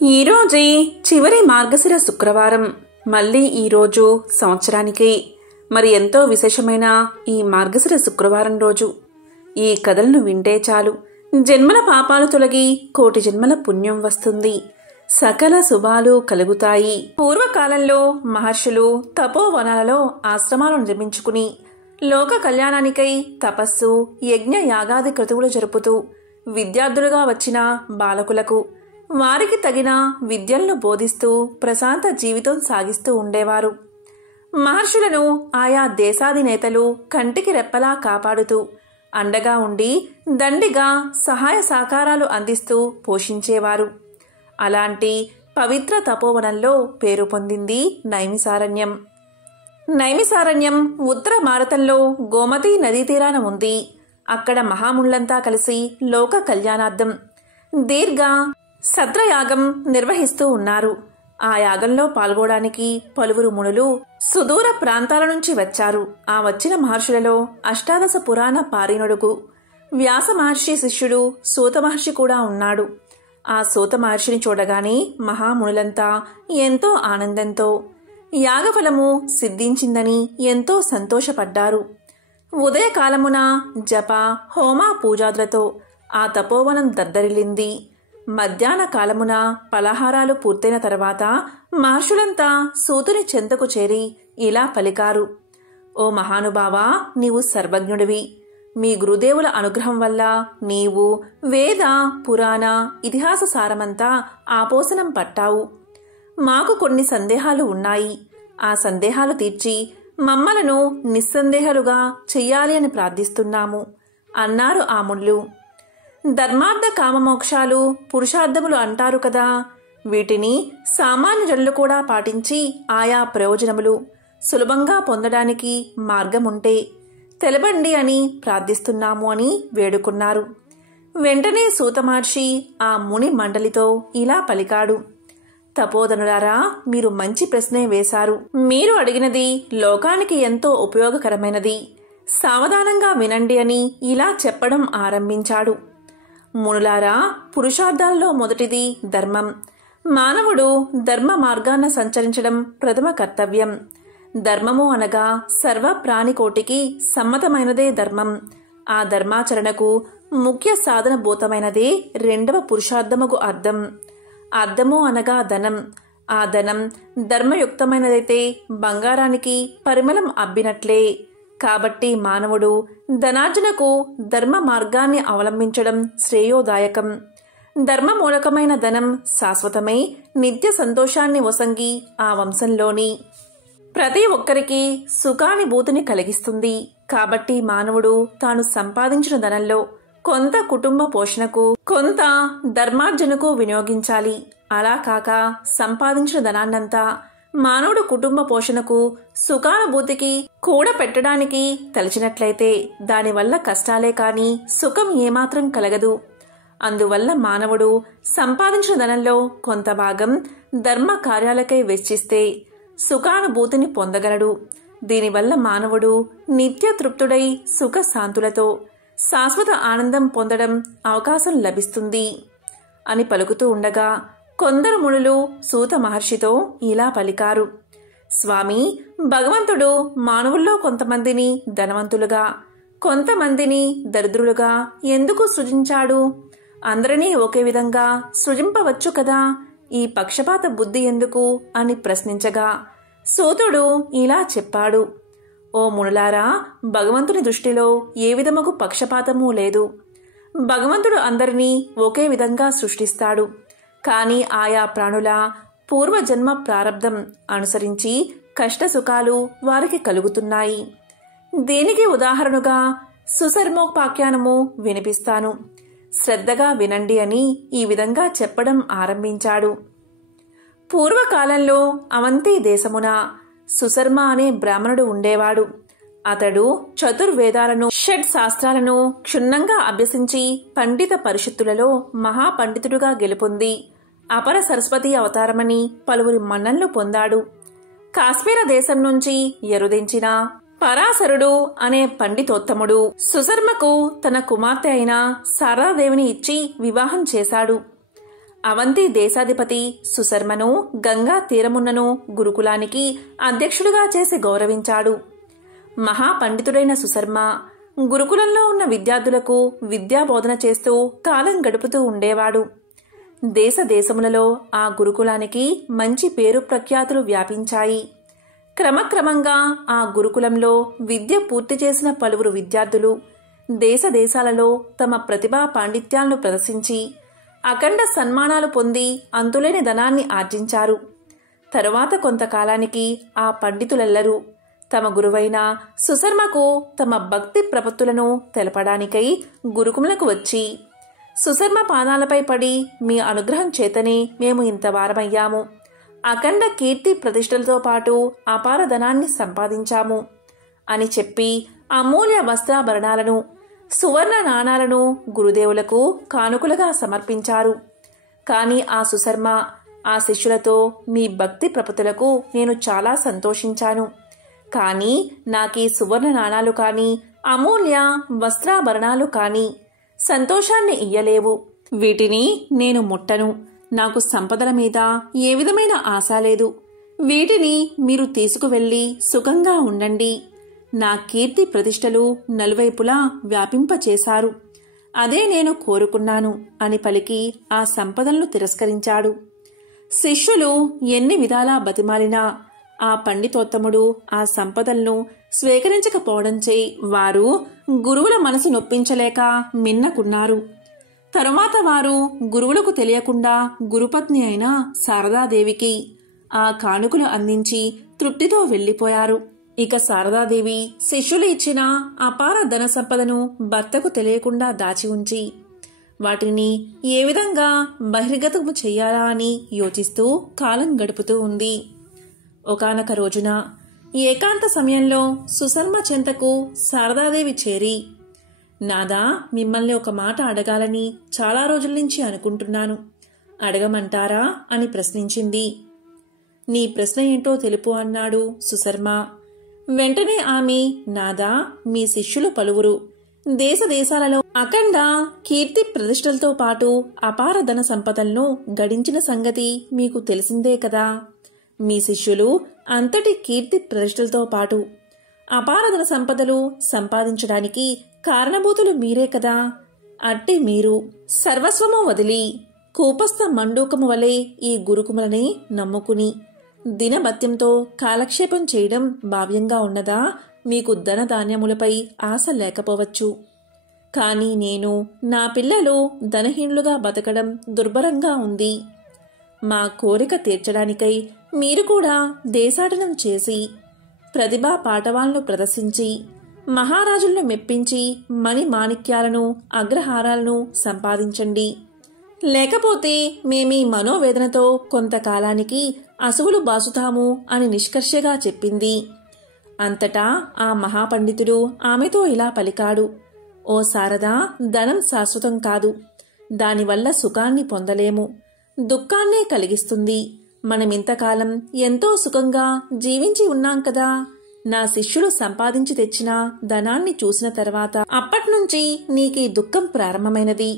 ఈరోజే చివరి మార్గశిర శుక్రవారం. మళ్ళీ ఈరోజు సంవత్సరానికి మరి ఎంతో విశేషమైన ఈ మార్గశిర శుక్రవారం రోజు ఈ కథలను వింటే చాలు జన్మల పాపాలు తొలగి కోటి జన్మల పుణ్యం వస్తుంది, సకల శుభాలు కలుగుతాయి. పూర్వకాలంలో మహర్షులు తపోవనాలలో ఆశ్రమాలు నిర్మించుకుని లోక కళ్యాణానికై తపస్సు యజ్ఞ యాగాది క్రతువులు జరుపుతూ విద్యార్థులుగా వచ్చిన బాలకులకు వారికి తగిన విద్యలను బోధిస్తూ ప్రశాంత జీవితం సాగిస్తూ ఉండేవారు. మహర్షులను ఆయా దేశాధినేతలు కంటికి రెప్పలా కాపాడుతూ అండగా ఉండి దండిగా సహాయ సహకారాలు అందిస్తూ పోషించేవారు. అలాంటి పవిత్ర తపోవనంలో పేరు పొందింది నైమిసారణ్యం. నైమిసారణ్యం ఉత్తర భారతంలో గోమతీ నదీ తీరాన ఉంది. అక్కడ మహామునులంతా కలిసి లోక కళ్యాణార్థం దీర్ఘ సత్రయాగం నిర్వహిస్తూ ఉన్నారు. ఆ యాగంలో పాల్గొనడానికి పలువురు మునులు సుదూర ప్రాంతాల నుంచి వచ్చారు. ఆ వచ్చిన మహర్షులలో అష్టాదశ పురాణ పారీణుడుకు వ్యాస మహర్షి శిష్యుడు సూత మహర్షి కూడా ఉన్నాడు. ఆ సూత మహర్షిని చూడగానే మహామునులంతా ఎంతో ఆనందంతో యాగఫలము సిద్ధించిందని ఎంతో సంతోషపడ్డారు. ఉదయకాలమున జప హోమ పూజాదులతో ఆ తపోవనం దద్దరిల్లింది. మధ్యాహ్న కాలమున పలహారాలు పూర్తయిన తర్వాత మహర్షులంతా సూతుని చెంతకు చేరి ఇలా పలికారు: ఓ మహానుభావా, నీవు సర్వజ్ఞుడివి. మీ గురుదేవుల అనుగ్రహం వల్ల నీవు వేద పురాణ ఇతిహాస సారమంతా ఆపోసనం పట్టావు. మాకు కొన్ని సందేహాలు ఉన్నాయి. ఆ సందేహాలు తీర్చి మమ్మలను నిస్సందేహాలుగా చెయ్యాలి అని ప్రార్థిస్తున్నాము అన్నారు ఆ మునులు. ధర్మార్థ కామమోక్షాలు పురుషార్థములు అంటారు కదా, వీటిని సామాన్య జనులు కూడా పాటించి ఆయా ప్రయోజనములు సులభంగా పొందడానికి మార్గముంటే తెలబండి అని ప్రార్థిస్తున్నాము అని వేడుకున్నారు. వెంటనే సూత మహర్షి ఆ ముని మండలితో ఇలా పలికాడు: తపోధనులారా, మీరు మంచి ప్రశ్నే వేశారు. మీరు అడిగినది లోకానికి ఎంతో ఉపయోగకరమైనది. సావధానంగా వినండి అని ఇలా చెప్పడం ఆరంభించాడు. మునులారా, పురుషార్థాల్లో మొదటిది ధర్మం. మానవుడు ధర్మ మార్గాన సంచరించడం ప్రథమ కర్తవ్యం. ధర్మము అనగా సర్వ ప్రాణికోటికి సమ్మతమైనదే ధర్మం. ఆ ధర్మాచరణకు ముఖ్య సాధన భూతమైనదే రెండవ పురుషార్థముకు అర్థం. అర్థము అనగా ధనం. ఆ ధనం ధర్మయుక్తమైనదైతే బంగారానికి పరిమళం అబ్బినట్లే. కాబట్టి మానవుడు ధనార్జనకు ధర్మ మార్గాన్ని అవలంబించడం శ్రేయోదాయకం. ధర్మమూలకమైన ధనం శాశ్వతమై నిత్య సంతోషాన్ని వసంగి ఆ వంశంలోని ప్రతి ఒక్కరికి సుఖానుభూతిని కలిగిస్తుంది. కాబట్టి మానవుడు తాను సంపాదించిన ధనంలో కొంత కుటుంబ పోషణకు, కొంత ధర్మార్జనకు వినియోగించాలి. అలా కాక సంపాదించిన ధనాన్నంతా మానవుడు కుటుంబ పోషణకు, సుఖానుభూతికి కూడపెట్టడానికి తలచినట్లయితే దానివల్ల కష్టాలే కాని సుఖం ఏమాత్రం కలగదు. అందువల్ల మానవుడు సంపాదించిన ధనంలో కొంత భాగం ధర్మ కార్యాలకై వెచ్చిస్తే సుఖానుభూతిని పొందగలడు. దీనివల్ల మానవుడు నిత్య తృప్తుడై సుఖ శాంతులతో శాశ్వత ఆనందం పొందడం అవకాశం లభిస్తుంది అని పలుకుతూ ఉండగా కొందరు మునులు సూత మహర్షితో ఇలా పలికారు: స్వామి, భగవంతుడు మానవుల్లో కొంతమందిని ధనవంతులుగా, కొంతమందిని దరిద్రులుగా ఎందుకు సృజించాడు? అందరినీ ఒకే విధంగా సృజింపవచ్చు కదా, ఈ పక్షపాత బుద్ధి ఎందుకు అని ప్రశ్నించగా సూతుడు ఇలా చెప్పాడు: ఓ మునులారా, భగవంతుని దృష్టిలో ఏ విధముకు పక్షపాతమూ లేదు. భగవంతుడు అందరినీ ఒకే విధంగా సృష్టిస్తాడు. కానీ ఆయా ప్రాణుల పూర్వజన్మ ప్రారబ్ధం అనుసరించి కష్టసుఖాలు వారికి కలుగుతున్నాయి. దీనికి ఉదాహరణగా సుశర్మోపాఖ్యానము వినిపిస్తాను, శ్రద్ధగా వినండి అని ఈ విధంగా చెప్పడం ఆరంభించాడు. పూర్వకాలంలో అవంతి దేశమున సుశర్మ అనే బ్రాహ్మణుడు ఉండేవాడు. అతడు చతుర్వేదాలను, షడ్ శాస్త్రాలను క్షుణ్ణంగా అభ్యసించి పండిత పరిషత్తులలో మహాపండితుడుగా గెలుపొంది అపర సరస్వతి అవతారమని పలువురి మన్ననలు పొందాడు. కాశ్మీర దేశం నుంచి ఎరుదించిన పరాశరుడు అనే పండితోత్తముడు సుశర్మకు తన కుమార్తె అయిన శారదాదేవిని ఇచ్చి వివాహం చేశాడు. అవంతి దేశాధిపతి సుశర్మను గంగా తీరమున్నను గురుకులానికి అధ్యక్షుడిగా చేసి గౌరవించాడు. మహాపండితుడైన సుశర్మ గురుకులంలో ఉన్న విద్యార్థులకు విద్యాబోధన చేస్తూ కాలం గడుపుతూ ఉండేవాడు. దేశ దేశములలో ఆ గురుకులానికి మంచి పేరు ప్రఖ్యాతులు వ్యాపించాయి. క్రమక్రమంగా ఆ గురుకులంలో విద్య పూర్తి చేసిన పలువురు విద్యార్థులు దేశ దేశాలలో తమ ప్రతిభా పాండిత్యాలను ప్రదర్శించి అఖండ సన్మానాలు పొంది అంతులేని ధనాన్ని ఆర్జించారు. తరువాత కొంతకాలానికి ఆ పండితులెల్లరూ తమ గురువైన సుశర్మకు తమ భక్తి ప్రపత్తులను తెలపడానికై గురుకుములకు వచ్చి, సుశర్మ పాదాలపై పడి మీ అనుగ్రహం చేతనే మేము ఇంతవారమయ్యాము, అఖండ కీర్తి ప్రతిష్టలతో పాటు అపార ధనాన్ని సంపాదించాము అని చెప్పి అమూల్య వస్త్రాభరణాలను సువర్ణ నాణాలను గురుదేవులకు కానుకలుగా సమర్పించారు. కాని ఆ సుశర్మ ఆ శిష్యులతో, మీ భక్తి ప్రపత్తులకు నేను చాలా సంతోషించాను, కానీ నాకీ సువర్ణ నాణాలు కాని అమూల్య వస్త్రాభరణాలు కాని సంతోషాన్ని ఇయ్యలేవు. వీటిని నేను ముట్టను. నాకు సంపదల మీద ఏ విధమైన ఆశ లేదు. వీటిని మీరు తీసుకువెళ్లి సుఖంగా ఉండండి. నా కీర్తి ప్రతిష్టలు నలువైపులా వ్యాపింపచేశారు. అదే నేను కోరుకున్నాను అని పలికి ఆ సంపదలను తిరస్కరించాడు. శిష్యులు ఎన్ని విధాలా బతిమాలినా ఆ పండితోత్తముడు ఆ సంపదలను స్వీకరించకపోవడంచే వారు గురువుల మనసు నొప్పించలేక మిన్నకున్నారు. తరువాత వారు గురువులకు తెలియకుండా గురుపత్ని అయిన శారదాదేవికి ఆ కానుకలు అందించి తృప్తితో వెళ్లిపోయారు. ఇక శారదాదేవి శిష్యులు ఇచ్చిన అపార ధన సంపదను భర్తకు తెలియకుండా దాచి ఉంచి వాటిని ఏ విధంగా బహిర్గతము చెయ్యాలా అని యోచిస్తూ కాలం గడుపుతూ ఉంది. ఒకానొక రోజున ఏకాంత సమయంలో సుశర్మ చెంతకు శారదాదేవి చేరి, నాదా, మిమ్మల్ని ఒక మాట అడగాలని చాలా రోజుల నుంచి అనుకుంటున్నాను, అడగమంటారా అని ప్రశ్నించింది. నీ ప్రశ్న ఏంటో తెలుపు అన్నాడు సుశర్మ. వెంటనే ఆమె, నాదా, మీ శిష్యులు పలువురు దేశ దేశాలలో అఖండ కీర్తి ప్రతిష్టలతో పాటు అపార ధన సంపదలను గడించిన సంగతి మీకు తెలిసిందే కదా. మీ శిష్యులు అంతటి కీర్తి ప్రతిష్టలతో పాటు అపార ధన సంపదలు సంపాదించడానికి కారణభూతులు మీరే కదా. అట్టి మీరు సర్వస్వము వదిలి కూపస్థ మండూకము వలె ఈ గురుకుమలని నమ్ముకుని దినభత్యంతో కాలక్షేపం చేయడం భావ్యంగా ఉన్నదా? మీకు ధనధాన్యములపై ఆశ లేకపోవచ్చు, కానీ నేను, నా పిల్లలు ధనహీనులుగా బతకడం దుర్భరంగా ఉంది. మా కోరిక తీర్చడానికై మీరు కూడా దేశాటనం చేసి ప్రతిభా పాటవాలను ప్రదర్శించి మహారాజులను మెప్పించి మణి మాణిక్యాలను అగ్రహారాలను సంపాదించండి. లేకపోతే మేమీ మనోవేదనతో కొంతకాలానికి అసువులు బాసుతాము అని నిష్కర్షగా చెప్పింది. అంతటా ఆ మహాపండితుడు ఆమెతో ఇలా పలికాడు, ఓ శారదా, ధనం శాశ్వతం కాదు. దానివల్ల సుఖాన్ని పొందలేము, దుఃఖాన్నే కలిగిస్తుంది. మనమింతకాలం ఎంతో సుఖంగా జీవించి ఉన్నాం కదా. నా శిష్యులు సంపాదించి తెచ్చిన ధనాన్ని చూసిన తర్వాత అప్పట్నుంచి నీకీ దుఃఖం ప్రారంభమైనది.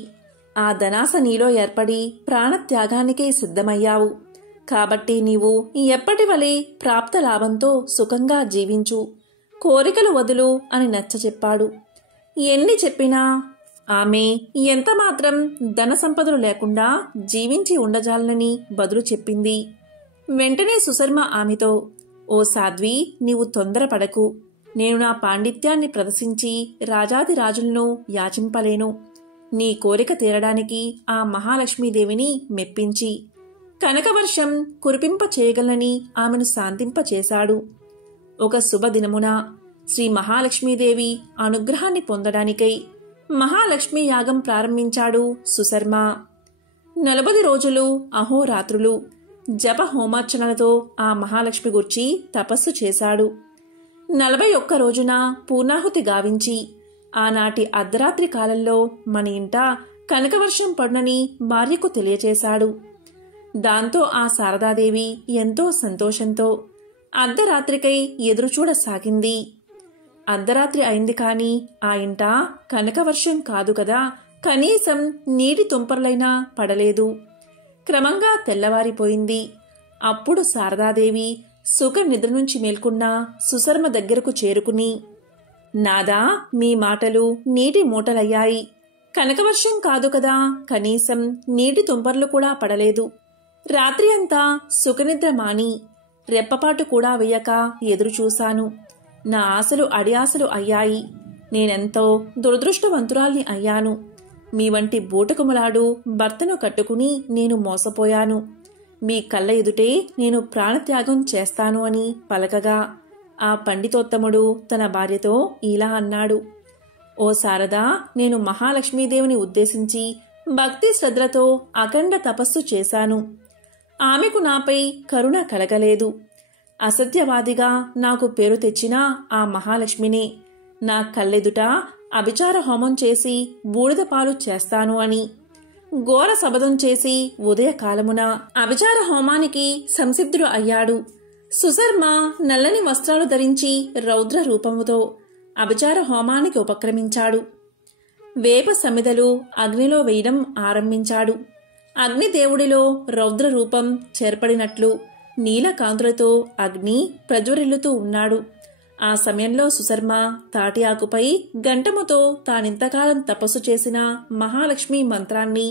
ఆ ధనాశ నీలో ఏర్పడి ప్రాణత్యాగానికే సిద్ధమయ్యావు. కాబట్టి నీవు ఎప్పటి వలె ప్రాప్త లాభంతో సుఖంగా జీవించు, కోరికలు వదులు అని నచ్చచెప్పాడు. ఎన్ని చెప్పినా ఆమె ఎంతమాత్రం ధన సంపదలు లేకుండా జీవించి ఉండజాలనని బదులు చెప్పింది. వెంటనే సుశర్మ ఆమెతో, ఓ సాధ్వి, నీవు తొందరపడకు. నేను నా పాండిత్యాన్ని ప్రదర్శించి రాజాదిరాజులను యాచింపలేను. నీ కోరిక తీరడానికి ఆ మహాలక్ష్మీదేవిని మెప్పించి కనకవర్షం కురిపింప చేయగలనని ఆమెను శాంతింపచేశాడు. ఒక శుభదినమున శ్రీ మహాలక్ష్మీదేవి అనుగ్రహాన్ని పొందడానికై మహాలక్ష్మీ యాగం ప్రారంభించాడు సుశర్మ. 40 రోజులు అహోరాత్రులు జప హోమార్చనలతో ఆ మహాలక్ష్మి గుర్చి తపస్సు చేశాడు. 41 రోజున పూర్ణాహుతి గావించి ఆనాటి అర్ధరాత్రి కాలంలో మన ఇంట కనకవర్షం పడునని భార్యకు తెలియచేశాడు. దాంతో ఆ శారదాదేవి ఎంతో సంతోషంతో అర్ధరాత్రికై ఎదురుచూడసాగింది. అర్ధరాత్రి అయింది కాని ఆ ఇంట కనకవర్షం కాదు కదా, కనీసం నీటి తుంపర్లైనా పడలేదు. క్రమంగా తెల్లవారిపోయింది. అప్పుడు శారదాదేవి సుఖ నిద్ర నుంచి మేల్కొన్న సుశర్మ దగ్గరకు చేరుకుని, నాదా, మీ మాటలు నీటి మూటలయ్యాయి. కనకవర్షం కాదు కదా, కనీసం నీటి తుంపర్లు కూడా పడలేదు. రాత్రి అంతా సుఖనిద్ర మాని రెప్పపాటు కూడా వేయక ఎదురుచూశాను. నా ఆశలు అడియాసలు అయ్యాయి. నేనెంతో దురదృష్టవంతురాల్ని అయ్యాను. మీ వంటి బూటకుమలాడు భర్తను కట్టుకుని నేను మోసపోయాను. మీ కళ్ళ ఎదుటే నేను ప్రాణత్యాగం చేస్తాను అని పలకగా ఆ పండితోత్తముడు తన భార్యతో ఇలా అన్నాడు. ఓ శారదా, నేను మహాలక్ష్మీదేవిని ఉద్దేశించి భక్తి శ్రద్ధలతో అఖండ తపస్సు చేశాను. ఆమెకు నాపై కరుణ కలగలేదు. అసత్యవాదిగా నాకు పేరు తెచ్చిన ఆ మహాలక్ష్మినే నా కళ్ళెదుట అభిచార హోమం చేసి బూడిద పాలు చేస్తాను అని ఘోర శపథం చేసి ఉదయకాలమున అభిచార హోమానికి సంసిద్ధుడు అయ్యాడు. సుశర్మ నల్లని వస్త్రాలు ధరించి రౌద్ర రూపముతో అభిచార హోమానికి ఉపక్రమించాడు. వేప సమిదలు అగ్నిలో వేయడం ఆరంభించాడు. అగ్నిదేవుడిలో రౌద్ర రూపం చేర్పడినట్లు నీలకాంతులతో అగ్ని ప్రజ్వరిల్లుతూ ఉన్నాడు. ఆ సమయంలో సుశర్మ తాటి ఆకుపై గంటముతో తానింతకాలం తపస్సు చేసిన మహాలక్ష్మి మంత్రాన్ని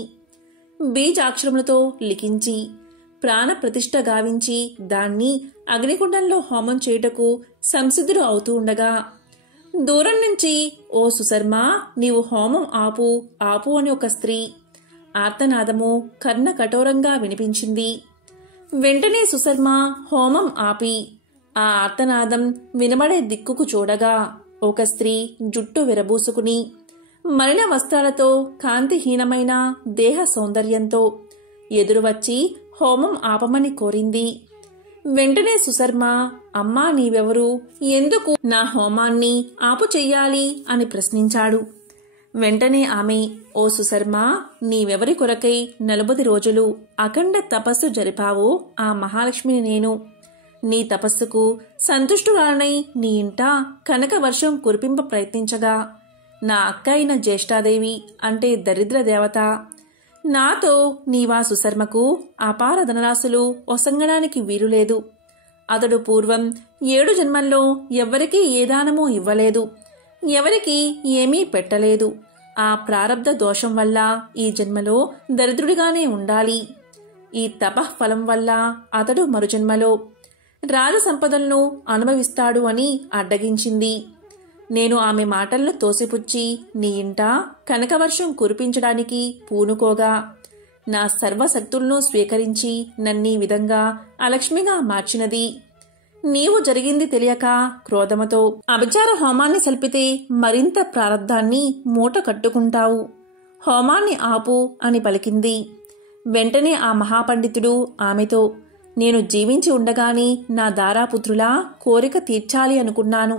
బీజాక్షరములతో లిఖించి ప్రాణప్రతిష్ఠ గావించి దాన్ని అగ్నికుండంలో హోమం చేయుటకు సంసిద్ధుడు అవుతూ ఉండగా దూరం నుంచి, ఓ సుశర్మ, నీవు హోమం ఆపు ఆపు అని ఒక స్త్రీ ఆర్తనాదము కర్ణ కఠోరంగా వినిపించింది. వెంటనే సుశర్మ హోమం ఆపి ఆ ఆర్తనాదం వినబడే దిక్కుకు చూడగా ఒక స్త్రీ జుట్టు విరబూసుకుని మలిన వస్త్రాలతో కాంతిహీనమైన దేహ సౌందర్యంతో ఎదురువచ్చి హోమం ఆపమని కోరింది. వెంటనే సుశర్మ, అమ్మా, నీవెవరు, ఎందుకు నా హోమాన్ని ఆపు చెయ్యాలి అని ప్రశ్నించాడు. వెంటనే ఆమె, ఓ సుశర్మ, నీవెవరి కొరకై 40 రోజులు అఖండ తపస్సు జరిపావో ఆ మహాలక్ష్మిని నేను. నీ తపస్సుకు సంతుష్టురాలనై నీ ఇంట కనక వర్షం కురిపింప ప్రయత్నించగా నా అక్క అయిన జ్యేష్ఠాదేవి అంటే దరిద్ర దేవత నాతో నీవా సుశర్మకు అపార ధనరాశులు ఒసంగడానికి వీలులేదు. అతడు పూర్వం 7 జన్మల్లో ఎవ్వరికీ ఏ దానమూ ఇవ్వలేదు, ఎవరికి ఏమీ పెట్టలేదు. ఆ ప్రారబ్ధ దోషం వల్ల ఈ జన్మలో దరిద్రుడిగానే ఉండాలి. ఈ తపఃఫలం వల్ల అతడు మరుజన్మలో రాజసంపదలను అనుభవిస్తాడు అని అడ్డగించింది. నేను ఆమె మాటలను తోసిపుచ్చి నీ ఇంట కనకవర్షం కురిపించడానికి పూనుకోగా నా సర్వశక్తులను స్వీకరించి నన్నీ విధంగా అలక్ష్మిగా మార్చినది. నీవు జరిగింది తెలియక క్రోధముతో అభిచార హోమాన్ని సల్పితే మరింత ప్రారబ్ధాన్ని మూట కట్టుకుంటావు. హోమాన్ని ఆపు అని పలికింది. వెంటనే ఆ మహాపండితుడు ఆమెతో, నేను జీవించి ఉండగానే నా దారాపుత్రులా కోరిక తీర్చాలి అనుకున్నాను.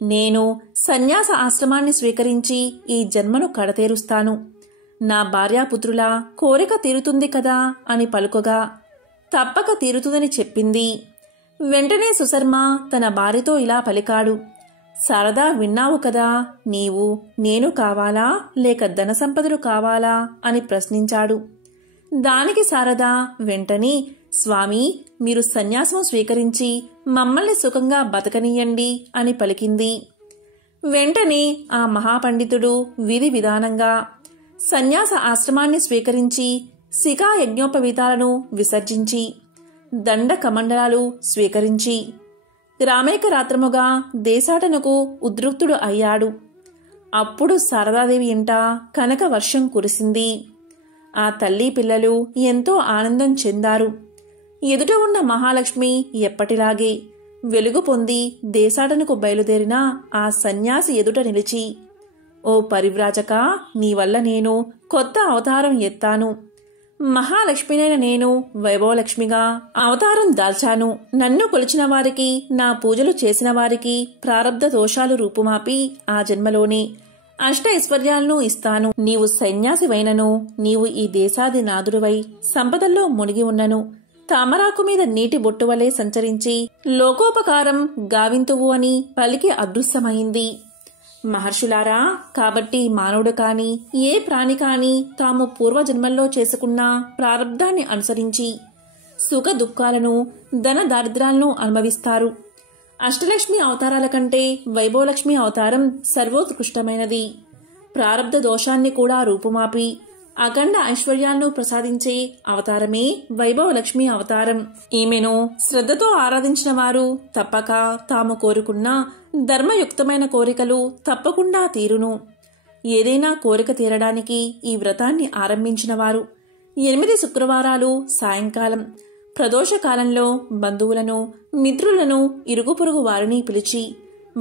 నేను సన్యాస ఆశ్రమాన్ని స్వీకరించి ఈ జన్మను కడతేరుస్తాను. నా భార్యాపుత్రుల కోరిక తీరుతుంది కదా అని పలుకగా తప్పక తీరుతుందని చెప్పింది. వెంటనే సుశర్మ తన భార్యతో ఇలా పలికాడు. శారదా, విన్నావు కదా, నీవు నేను కావాలా లేక ధన సంపదలు కావాలా అని ప్రశ్నించాడు. దానికి శారద వెంటనే, స్వామి, మీరు సన్యాసం స్వీకరించి మమ్మల్ని సుఖంగా బతకనీయండి అని పలికింది. వెంటనే ఆ మహాపండితుడు విధి విధానంగా సన్యాస ఆశ్రమాన్ని స్వీకరించి శిఖా యజ్ఞోపవీతాలను విసర్జించి దండ కమండలాలు స్వీకరించి రామేక రాత్రముగా దేశాటనకు ఉద్రుక్తుడు అయ్యాడు. అప్పుడు శారదాదేవి ఇంట కనక వర్షం కురిసింది. ఆ తల్లి పిల్లలు ఎంతో ఆనందం చెందారు. ఎదుట ఉన్న మహాలక్ష్మి ఎప్పటిలాగే వెలుగు పొంది దేశాటనకు బయలుదేరిన ఆ సన్యాసి ఎదుట నిలిచి, ఓ పరివ్రాజక, నీ వల్ల నేను కొత్త అవతారం ఎత్తాను. మహాలక్ష్మినైన నేను వైభవలక్ష్మిగా అవతారం దాల్చాను. నన్ను కొలిచిన వారికి, నా పూజలు చేసిన వారికి ప్రారబ్ధ దోషాలు రూపుమాపి ఆ జన్మలోనే అష్ట ఐశ్వర్యాలను ఇస్తాను. నీవు సన్యాసివైనను, నీవు ఈ దేశాది నాదుడివై సంపదల్లో మునిగి ఉన్నను, తామరాకు మీద నీటి బొట్టువలే సంచరించి లోకోపకారం గావింతువు అని పలికి అదృశ్యమైంది. మహర్షులారా, కాబట్టి మానవుడు కాని ఏ ప్రాణి కాని తాము పూర్వజన్మల్లో చేసుకున్న ప్రారబ్ధాన్ని అనుసరించి సుఖ దుఃఖాలను ధన దారిద్ర్యాలను అనుభవిస్తారు. అష్టలక్ష్మి అవతారాల కంటే వైభవలక్ష్మి అవతారం సర్వోత్కృష్టమైనది. ప్రారబ్ధ దోషాన్ని కూడా రూపుమాపి అఖండ ఐశ్వర్యాలను ప్రసాదించే అవతారమే వైభవలక్ష్మి అవతారం. ఈమెను శ్రద్ధతో ఆరాధించిన వారు తప్పక తాము కోరుకున్న ధర్మయుక్తమైన కోరికలు తప్పకుండా తీరును. ఏదైనా కోరిక తీరడానికి ఈ వ్రతాన్ని ఆరంభించిన వారు 8 శుక్రవారాలు సాయంకాలం ప్రదోషకాలంలో బంధువులను, మిత్రులను, ఇరుగు పొరుగు వారిని పిలిచి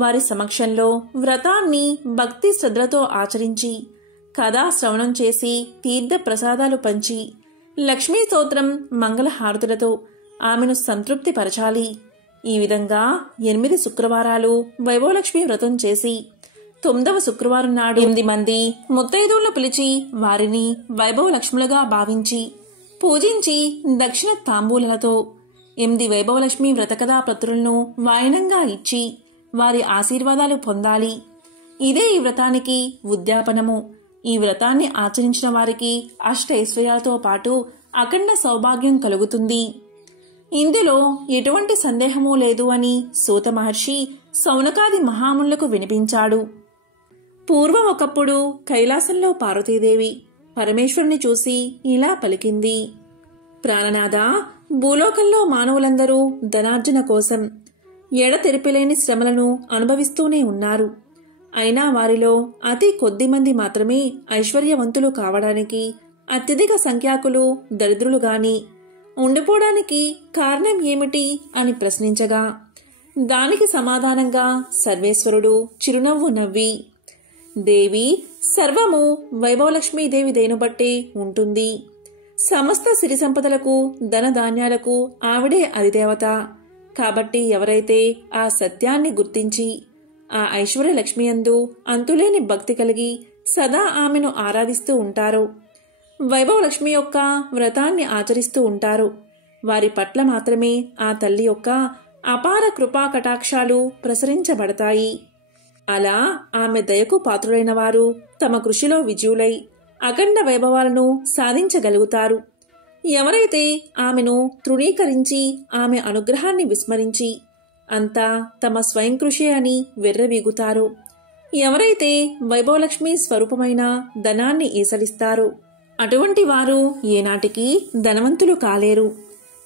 వారి సమక్షంలో వ్రతాన్ని భక్తి శ్రద్ధలతో ఆచరించి కథా శ్రవణం చేసి తీర్థ ప్రసాదాలు పంచి లక్ష్మీ స్తోత్రం మంగళహారతులతో ఆమెను సంతృప్తి పరచాలి. ఈ విధంగా 8 శుక్రవారాలు వైభవలక్ష్మి వ్రతం చేసి 9వ శుక్రవారం నాడు 8 మంది ముత్తైదువులను పిలిచి వారిని వైభవలక్ష్ములుగా భావించి పూజించి దక్షిణ తాంబూలలతో 8 వైభవలక్ష్మి వ్రతకథా ప్రతులను వాయనంగా ఇచ్చి వారి ఆశీర్వాదాలు పొందాలి. ఇదే ఈ వ్రతానికి ఉద్యాపనము. ఈ వ్రతాన్ని ఆచరించిన వారికి అష్టైశ్వర్యాలతో పాటు అఖండ సౌభాగ్యం కలుగుతుంది. ఇందులో ఎటువంటి సందేహమూ లేదు అని సూత మహర్షి సౌనకాది మహామునులకు వినిపించాడు. పూర్వం ఒకప్పుడు కైలాసంలో పార్వతీదేవి పరమేశ్వరుని చూసి ఇలా పలికింది: ప్రాణనాథ, భూలోకంలో మానవులందరూ ధనార్జన కోసం ఎడతెరిపిలేని శ్రమలను అనుభవిస్తూనే ఉన్నారు. అయినా వారిలో అతి కొద్ది మంది మాత్రమే ఐశ్వర్యవంతులు కావడానికి, అత్యధిక సంఖ్యాకులు దరిద్రులు గాని ఉండిపోవడానికి కారణం ఏమిటి అని ప్రశ్నించగా దానికి సమాధానంగా సర్వేశ్వరుడు చిరునవ్వు నవ్వి, దేవి, సర్వము వైభవలక్ష్మీదేవి దేనుబట్టే ఉంటుంది. సమస్త సిరి సంపదలకు ధనధాన్యాలకు ఆవిడే అధిదేవత. కాబట్టి ఎవరైతే ఆ సత్యాన్ని గుర్తించి ఆ ఐశ్వర్యలక్ష్మి యందు అంతులేని భక్తి కలిగి సదా ఆమెను ఆరాధిస్తూ ఉంటారో, వైభవలక్ష్మి యొక్క వ్రతాన్ని ఆచరిస్తూ ఉంటారు, వారి పట్ల మాత్రమే ఆ తల్లి యొక్క అపార కృపా కటాక్షాలు ప్రసరించబడతాయి. అలా ఆమె దయకు పాత్రులైన వారు తమ కృషిలో విజయులై అఖండ వైభవాలను సాధించగలుగుతారు. ఎవరైతే ఆమెను తృణీకరించి ఆమె అనుగ్రహాన్ని విస్మరించి అంతా తమ స్వయం కృషి అని వెర్రవీగుతారో, ఎవరైతే వైభవలక్ష్మి స్వరూపమైన ధనాన్ని ఈసలిస్తారో అటువంటి వారు ఏనాటికి ధనవంతులు కాలేరు.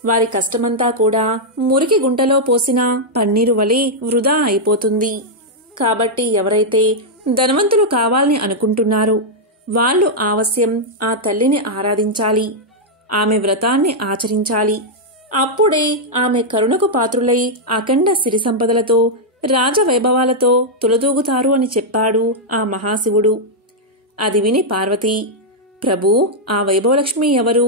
వారి కష్టమంతా కూడా మురికి గుంటలో పోసిన పన్నీరు వలె వృధా అయిపోతుంది. కాబట్టి ఎవరైతే ధనవంతులు కావాలని అనుకుంటున్నారో వాళ్ళు అవశ్యం ఆ తల్లిని ఆరాధించాలి, ఆమె వ్రతాన్ని ఆచరించాలి. అప్పుడే ఆమె కరుణకు పాత్రులై అఖండ సిరి సంపదలతో రాజవైభవాలతో తులదూగుతారు అని చెప్పాడు ఆ మహాశివుడు. అది విని పార్వతి, ప్రభు, ఆ వైభవలక్ష్మి ఎవరు?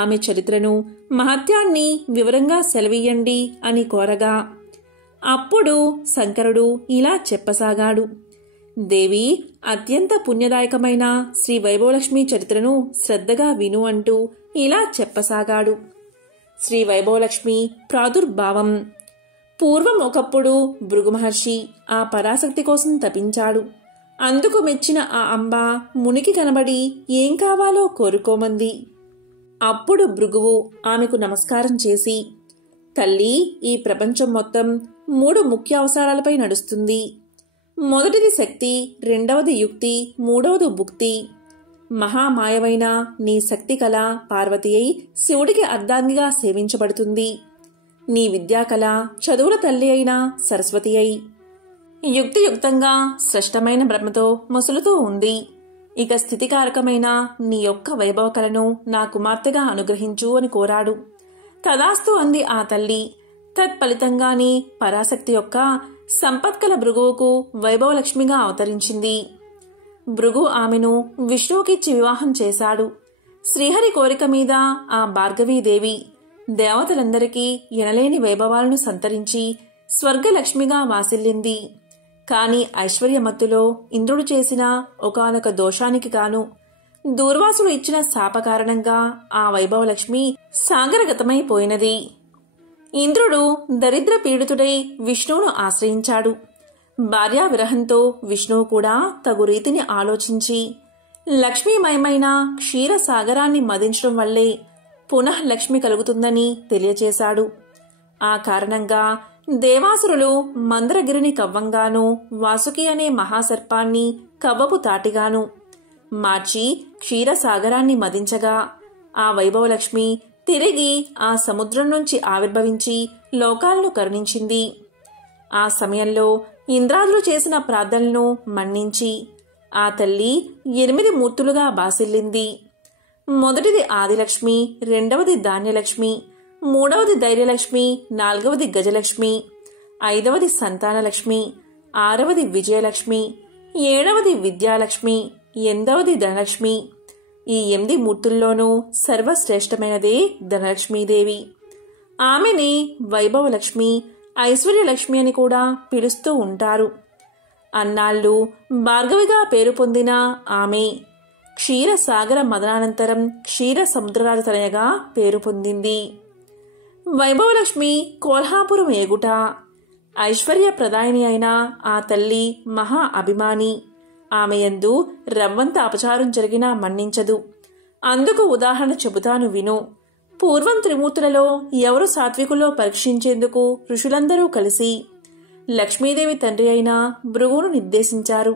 ఆమె చరిత్రను, మహత్యాన్ని వివరంగా సెలవీయండి అని కోరగా అప్పుడు శంకరుడు ఇలా చెప్పసాగాడు: దేవి, అత్యంత పుణ్యదాయకమైన శ్రీ వైభవలక్ష్మి చరిత్రను శ్రద్ధగా విను అంటూ ఇలా చెప్పసాగాడు. శ్రీ వైభవలక్ష్మి ప్రాదుర్భావం. పూర్వం ఒకప్పుడు భృగు మహర్షి ఆ పరాశక్తి కోసం తపించాడు. అందుకు మెచ్చిన ఆ అంబ మునికి కనబడి ఏం కావాలో కోరుకోమంది. అప్పుడు భృగువు ఆమెకు నమస్కారం చేసి, తల్లి, ఈ ప్రపంచం మొత్తం 3 ముఖ్య అవసరాలపై నడుస్తుంది. మొదటిది శక్తి, రెండవది యుక్తి, మూడవది భుక్తి. మహామాయవైన నీ శక్తి కళ పార్వతి అయి శివుడికి అర్ధాంగిగా సేవించబడుతుంది. నీ విద్యాకళ చదువుల తల్లి అయిన సరస్వతి అయి యుక్తియుక్తంగా శ్రేష్టమైన బ్రహ్మతో మొసలుతూ ఉంది. ఇక స్థితికారకమైన నీ యొక్క వైభవ కళను నా కుమార్తెగా అనుగ్రహించు అని కోరాడు. తదాస్తు అంది ఆ తల్లి. తత్ఫలితంగానే పరాశక్తి యొక్క సంపత్కల భృగువుకు వైభవలక్ష్మిగా అవతరించింది. భృగు ఆమెను విష్ణువుకిచ్చి వివాహం చేశాడు. శ్రీహరి కోరిక మీద ఆ భార్గవీదేవి దేవతలందరికీ ఎనలేని వైభవాలను సంతరించి స్వర్గలక్ష్మిగా వాసిల్లింది. కాని ఐశ్వర్యమత్తులో ఇంద్రుడు చేసిన ఒకానొక దోషానికి గాను దూర్వాసుడు ఇచ్చిన శాప కారణంగా ఆ వైభవలక్ష్మి సాగరగతమైపోయినది. ఇంద్రుడు దరిద్ర పీడితుడై విష్ణువును ఆశ్రయించాడు. భార్యా విరహంతో విష్ణువు కూడా తగు రీతిని ఆలోచించి లక్ష్మీమయమైన క్షీరసాగరాన్ని మదించడం వల్లే పునః లక్ష్మి కలుగుతుందని తెలియచేశాడు. ఆ కారణంగా దేవాసురులు మందరగిరిని కవ్వంగాను, వాసుకి అనే మహాసర్పాన్ని కవ్వపు తాటిగాను మార్చి క్షీరసాగరాన్ని మదించగా ఆ వైభవలక్ష్మి తిరిగి ఆ సముద్రం నుంచి ఆవిర్భవించి లోకాలను కరుణించింది. ఆ సమయంలో ఇంద్రాదులు చేసిన ప్రార్థనలను మన్నించి ఆ తల్లి 8 మూర్తులుగా బాసిల్లింది. మొదటిది ఆదిలక్ష్మి, రెండవది ధాన్యలక్ష్మి, మూడవది ధైర్యలక్ష్మి, నాలుగవది గజలక్ష్మి, ఐదవది సంతానలక్ష్మి, ఆరవది విజయలక్ష్మి, ఏడవది విద్యాలక్ష్మి, 8వది ధనలక్ష్మి. ఈ 8 మూర్తుల్లోనూ సర్వశ్రేష్టమైనదే ధనలక్ష్మీదేవి. ఆమెని వైభవలక్ష్మి, ఐశ్వర్యలక్ష్మి అని కూడా పిలుస్తూ ఉంటారు. అన్నాళ్ళు భార్గవిగా పేరు పొందిన ఆమె క్షీరసాగర మదనానంతరం క్షీర సముద్రరాజు తనయగా పేరు పొందింది. వైభవలక్ష్మి కోల్హాపురం ఏగుట, ఐశ్వర్యప్రదాయిని అయిన ఆ తల్లి మహా అభిమాని. ఆమెయందు రవ్వంత అపచారం జరిగినా మన్నించదు. అందుకు ఉదాహరణ చెబుతాను విను. పూర్వం త్రిమూర్తులలో ఎవరు సాత్వికులో పరీక్షించేందుకు ఋషులందరూ కలిసి లక్ష్మీదేవి తండ్రి అయిన భృగువును నిర్దేశించారు.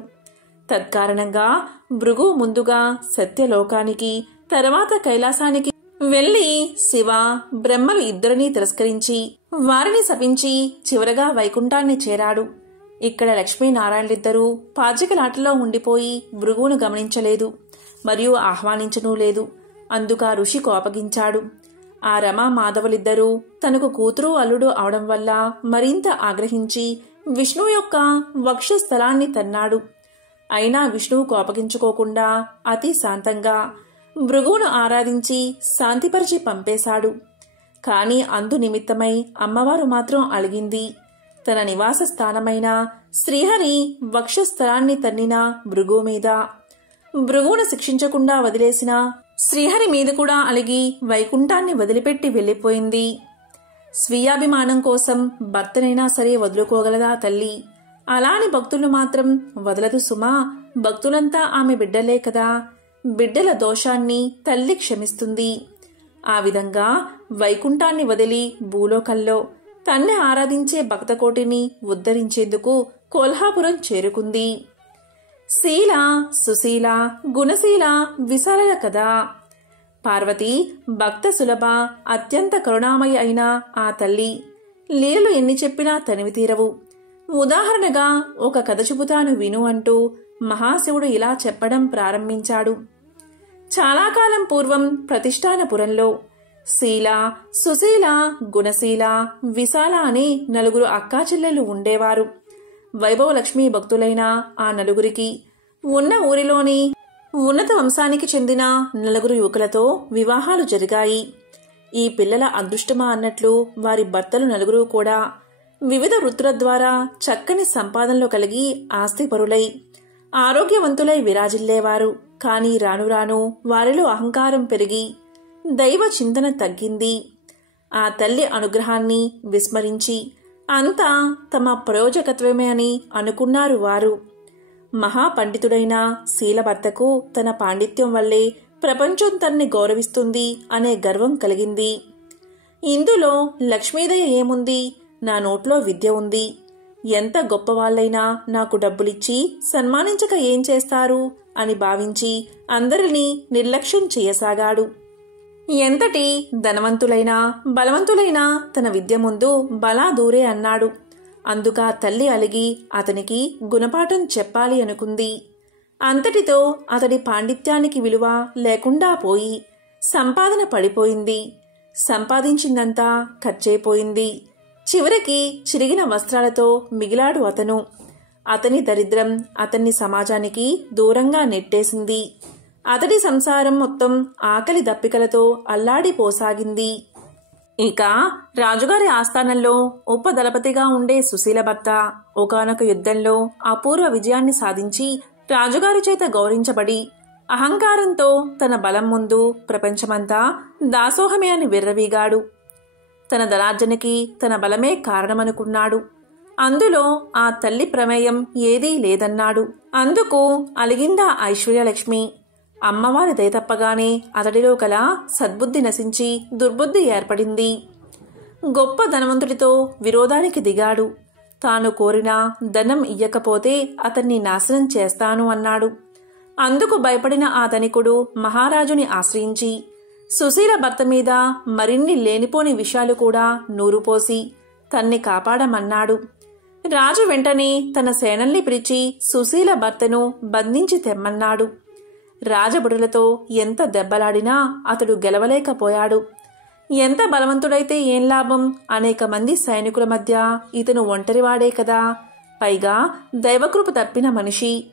తత్కారణంగా భృగువు ముందుగా సత్యలోకానికి, తర్వాత కైలాసానికి వెళ్లి శివ, బ్రహ్మలు ఇద్దరినీ తిరస్కరించి వారిని శపించి చివరగా వైకుంఠాన్ని చేరాడు. ఇక్కడ లక్ష్మీనారాయణలిద్దరూ పాచికలాటలో ఉండిపోయి భృగువును గమనించలేదు మరియు ఆహ్వానించనూ లేదు. అందుక ఋషి కోపగించాడు. ఆ రమా మాధవులిద్దరూ తనకు కూతురు అల్లుడు అవడం వల్ల మరింత ఆగ్రహించి విష్ణువు యొక్క వక్షస్థలాన్ని తన్నాడు. అయినా విష్ణువు కోపగించుకోకుండా అతి శాంతంగా భృగువును ఆరాధించి శాంతిపరిచి పంపేశాడు. కాని అందు నిమిత్తమై అమ్మవారు మాత్రం అలిగింది. తన నివాస స్థానమైన శ్రీహరి వక్షస్థలాన్ని తన్నిన భృగువు మీద, భృగువును శిక్షించకుండా వదిలేసిన శ్రీహరి మీద కూడా అలిగి వైకుంఠాన్ని వదిలిపెట్టి వెళ్లిపోయింది. స్వీయాభిమానం కోసం భర్తనైనా సరే వదులుకోగలదా తల్లి? అలాని భక్తులు మాత్రం వదలదు సుమా. భక్తులంతా ఆమె బిడ్డలే కదా. బిడ్డల దోషాన్ని తల్లి క్షమిస్తుంది. ఆ విధంగా వైకుంఠాన్ని వదిలి భూలోకంలో తన్నే ఆరాధించే భక్తకోటిని ఉద్ధరించేందుకు కోల్హాపురం చేరుకుంది. శీల, సుశీల, గుణశీల, విశాల కదా. పార్వతి భక్త సులభ, అత్యంత కరుణామయి అయిన ఆ తల్లి లీలలు ఎన్ని చెప్పినా తనివి తీరవు. ఉదాహరణగా ఒక కథ చెబుతాను విను అంటూ మహాశివుడు ఇలా చెప్పడం ప్రారంభించాడు. చాలా కాలం పూర్వం ప్రతిష్టానపురంలో శీల, సుశీల, గుణశీల, విశాల అనే 4 అక్కాచెల్లెలు ఉండేవారు. వైభవలక్ష్మి భక్తులైన ఆ 4కి ఉన్న ఊరిలోని ఉన్నత వంశానికి చెందిన 4 యువకులతో వివాహాలు జరిగాయి. ఈ పిల్లల అదృష్టమా అన్నట్లు వారి భర్తలు 4 కూడా వివిధ వృత్తుల ద్వారా చక్కని సంపాదనలు కలిగి ఆస్తిపరులై ఆరోగ్యవంతులై విరాజిల్లేవారు. కాని రాను రాను వారిలో అహంకారం పెరిగి దైవ చింతన తగ్గింది. ఆ తల్లి అనుగ్రహాన్ని విస్మరించి అంతా తమ ప్రయోజకత్వమే అని అనుకున్నారు వారు. మహాపండితుడైన శీలభర్తకు తన పాండిత్యం వల్లే ప్రపంచం తన్ని గౌరవిస్తుంది అనే గర్వం కలిగింది. ఇందులో లక్ష్మీదయ ఏముంది? నా నోట్లో విద్య ఉంది. ఎంత గొప్పవాళ్లైనా నాకు డబ్బులిచ్చి సన్మానించక ఏం చేస్తారు అని భావించి అందరినీ నిర్లక్ష్యం చేయసాగాడు. ఎంతటి ధనవంతులైనా బలవంతులైనా తన విద్య ముందు బలా దూరే అన్నాడు. అందుక తల్లి అలిగి అతనికి గుణపాఠం చెప్పాలి అనుకుంది. అంతటితో అతడి పాండిత్యానికి విలువ లేకుండా పోయి సంపాదన పడిపోయింది. సంపాదించిందంతా ఖర్చయిపోయింది. చివరికి చిరిగిన వస్త్రాలతో మిగిలాడు అతను. అతని దరిద్రం అతన్ని సమాజానికి దూరంగా నెట్టేసింది. అతడి సంసారం మొత్తం ఆకలి దప్పికలతో అల్లాడిపోసాగింది. ఇక రాజుగారి ఆస్థానంలో ఉపదళపతిగా ఉండే సుశీల భర్త ఒకానొక యుద్ధంలో అపూర్వ విజయాన్ని సాధించి రాజుగారి చేత గౌరవించబడి అహంకారంతో తన బలం ముందు ప్రపంచమంతా దాసోహమే అని విర్రవీగాడు. తన ధనార్జనకి తన బలమే కారణమనుకున్నాడు. అందులో ఆ తల్లి ప్రమేయం ఏదీ లేదన్నాడు. అందుకు అలిగిందా ఐశ్వర్యలక్ష్మి. అమ్మవారి దయ తప్పగానే అతడిలో కల సద్బుద్ధి నశించి దుర్బుద్ధి ఏర్పడింది. గొప్ప ధనవంతుడితో విరోధానికి దిగాడు. తాను కోరిన ధనం ఇయ్యకపోతే అతన్ని నాశనం చేస్తాను అన్నాడు. అందుకు భయపడిన ఆ ధనికుడు మహారాజుని ఆశ్రయించి సుశీల భర్త మీద మరిన్ని లేనిపోని విషయాలు కూడా నూరుపోసి తన్ని కాపాడమన్నాడు. రాజు వెంటనే తన సేనల్ని పిలిచి సుశీల భర్తను బంధించి తెమ్మన్నాడు. రాజభటులతో ఎంత దెబ్బలాడినా అతడు గెలవలేకపోయాడు. ఎంత బలవంతుడైతే ఏం లాభం? అనేక మంది సైనికుల మధ్య ఇతను ఒంటరివాడే కదా. పైగా దైవకృప తప్పిన మనిషి.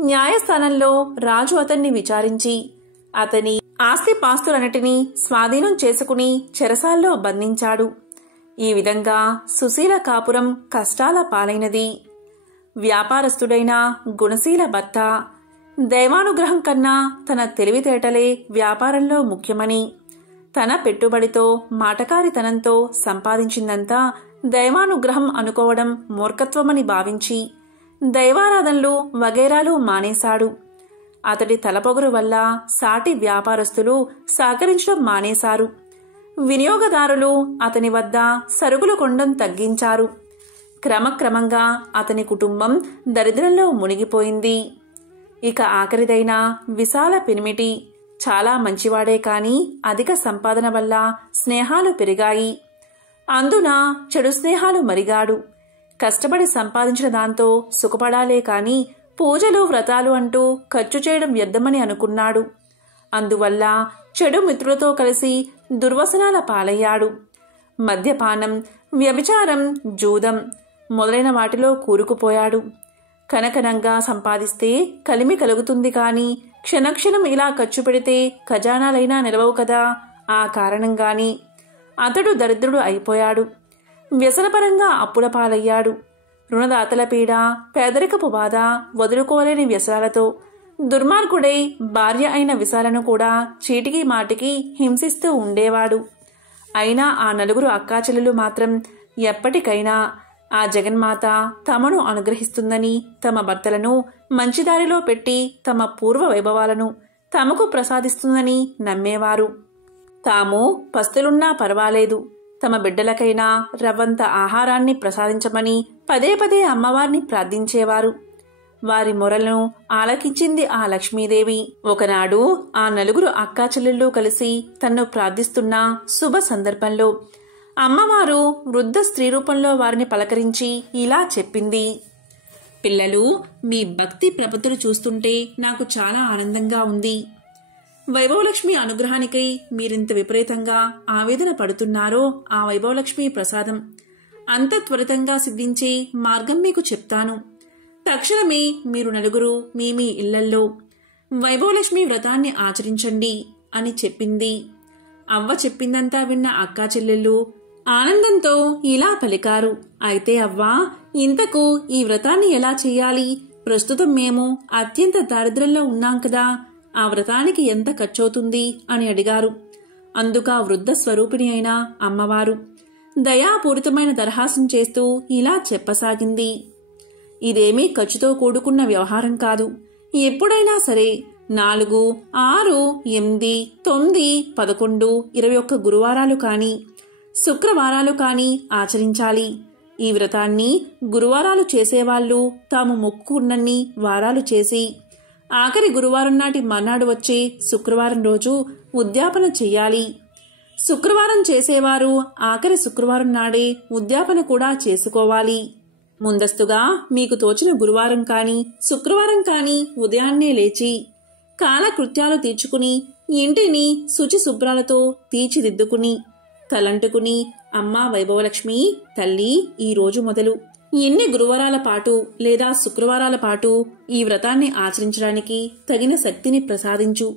న్యాయస్థానంలో రాజు అతన్ని విచారించి అతని ఆస్తిపాస్తులన్నిటినీ స్వాధీనం చేసుకుని చెరసాల్లో బంధించాడు. ఈ విధంగా సుశీల కాపురం కష్టాల పాలైనది. వ్యాపారస్తుడైన గుణశీల భర్త దైవానుగ్రహం కన్నా తన తెలివితేటలే వ్యాపారంలో ముఖ్యమని, తన పెట్టుబడితో మాటకారితనంతో సంపాదించిందంతా దైవానుగ్రహం అనుకోవడం మూర్ఖత్వమని భావించి దైవారాధనలు వగైరాలు మానేశాడు. అతడి తలపొగరు వల్ల సాటి వ్యాపారస్తులు సహకరించడం మానేశారు. వినియోగదారులు అతని వద్ద సరుకులు కొనడం తగ్గించారు. క్రమక్రమంగా అతని కుటుంబం దరిద్రంలో మునిగిపోయింది. ఇక ఆఖరిదైన విశాల పెనిమిటి చాలా మంచివాడే కాని అధిక సంపాదన వల్ల స్నేహాలు పెరిగాయి. అందున చెడు స్నేహాలు మరిగాడు. కష్టపడి సంపాదించిన దాంతో సుఖపడాలే కాని పూజలు వ్రతాలు అంటూ ఖర్చు చేయడం వ్యర్థమని అనుకున్నాడు. అందువల్ల చెడు మిత్రులతో కలిసి దుర్వసనాల పాలయ్యాడు. మద్యపానం, వ్యభిచారం, జూదం మొదలైన వాటిలో కూరుకుపోయాడు. కనకనంగా సంపాదిస్తే కలిమి కలుగుతుంది కాని క్షణక్షణం ఇలా ఖర్చు పెడితే ఖజానాలైనా నిలవవు కదా. ఆ కారణంగాని అతడు దరిద్రుడు అయిపోయాడు. వ్యసనపరంగా అప్పుల పాలయ్యాడు. రుణదాతల పీడ, పేదరికపు బాధ, వదులుకోలేని వ్యసనాలతో దుర్మార్గుడై భార్య అయిన విశాలను కూడా చీటికి మాటికి హింసిస్తూ ఉండేవాడు. అయినా ఆ నలుగురు అక్కాచెల్లెలు మాత్రం ఎప్పటికైనా ఆ జగన్మాత తమను అనుగ్రహిస్తుందని, తమ భర్తలను మంచిదారిలో పెట్టి తమ పూర్వ వైభవాలను తమకు ప్రసాదిస్తుందని నమ్మేవారు. తాము పస్తులున్నా పర్వాలేదు, తమ బిడ్డలకైనా రవ్వంత ఆహారాన్ని ప్రసాదించమని పదే పదే అమ్మవారిని ప్రార్థించేవారు. వారి మొరలను ఆలకించింది ఆ లక్ష్మీదేవి. ఒకనాడు ఆ నలుగురు అక్కాచెల్లెళ్ళు కలిసి తన్ను ప్రార్థిస్తున్న శుభ సందర్భంలో అమ్మవారు వృద్ధ స్త్రీ రూపంలో వారిని పలకరించి ఇలా చెప్పింది. పిల్లలు, మీ భక్తి ప్రపత్తులు చూస్తుంటే నాకు చాలా ఆనందంగా ఉంది. వైభవలక్ష్మి అనుగ్రహానికై మీరింత విపరీతంగా ఆవేదన పడుతున్నారో ఆ వైభవలక్ష్మి ప్రసాదం అంత త్వరితంగా సిద్ధించే మార్గం మీకు చెప్తాను. తక్షణమే మీరు నలుగురు మీ మీ ఇళ్లల్లో వైభవలక్ష్మి వ్రతాన్ని ఆచరించండి అని చెప్పింది. అవ్వ చెప్పిందంతా విన్న అక్కా చెల్లెళ్ళు ఆనందంతో ఇలా పలికారు. అయితే అవ్వా, ఇంతకు ఈ వ్రతాన్ని ఎలా చెయ్యాలి? ప్రస్తుతం మేము అత్యంత దారిద్ర్యంలో ఉన్నాం కదా, ఆ వ్రతానికి ఎంత ఖర్చవుతుంది అని అడిగారు. అందుకా వృద్ధ స్వరూపిణి అయిన అమ్మవారు దయాపూరితమైన దరహాసం చేస్తూ ఇలా చెప్పసాగింది. ఇదేమీ ఖర్చుతో కూడుకున్న వ్యవహారం కాదు. ఎప్పుడైనా సరే 4, 6, 8, 9, 11, 21 గురువారాలు కాని శుక్రవారాలు కాని ఆచరించాలి. ఈ వ్రతాన్ని గురువారాలు చేసేవాళ్లు తాము మొక్కుకున్నన్ని వారాలు చేసి ఆఖరి గురువారం నాటి మర్నాడు వచ్చే శుక్రవారం రోజు ఉద్యాపన చెయ్యాలి. శుక్రవారం చేసేవారు ఆఖరి శుక్రవారం నాడే ఉద్యాపన కూడా చేసుకోవాలి. ముందస్తుగా మీకు తోచిన గురువారం కాని శుక్రవారం కాని ఉదయాన్నే లేచి కాలకృత్యాలు తీర్చుకుని ఇంటిని శుచి శుభ్రాలతో తీర్చిదిద్దుకుని తలంటుకుని, అమ్మా వైభవలక్ష్మి తల్లి, ఈ రోజు మొదలు ఎన్ని గురువారాల పాటు లేదా శుక్రవారాల పాటు ఈ వ్రతాన్ని ఆచరించడానికి తగిన శక్తిని ప్రసాదించు.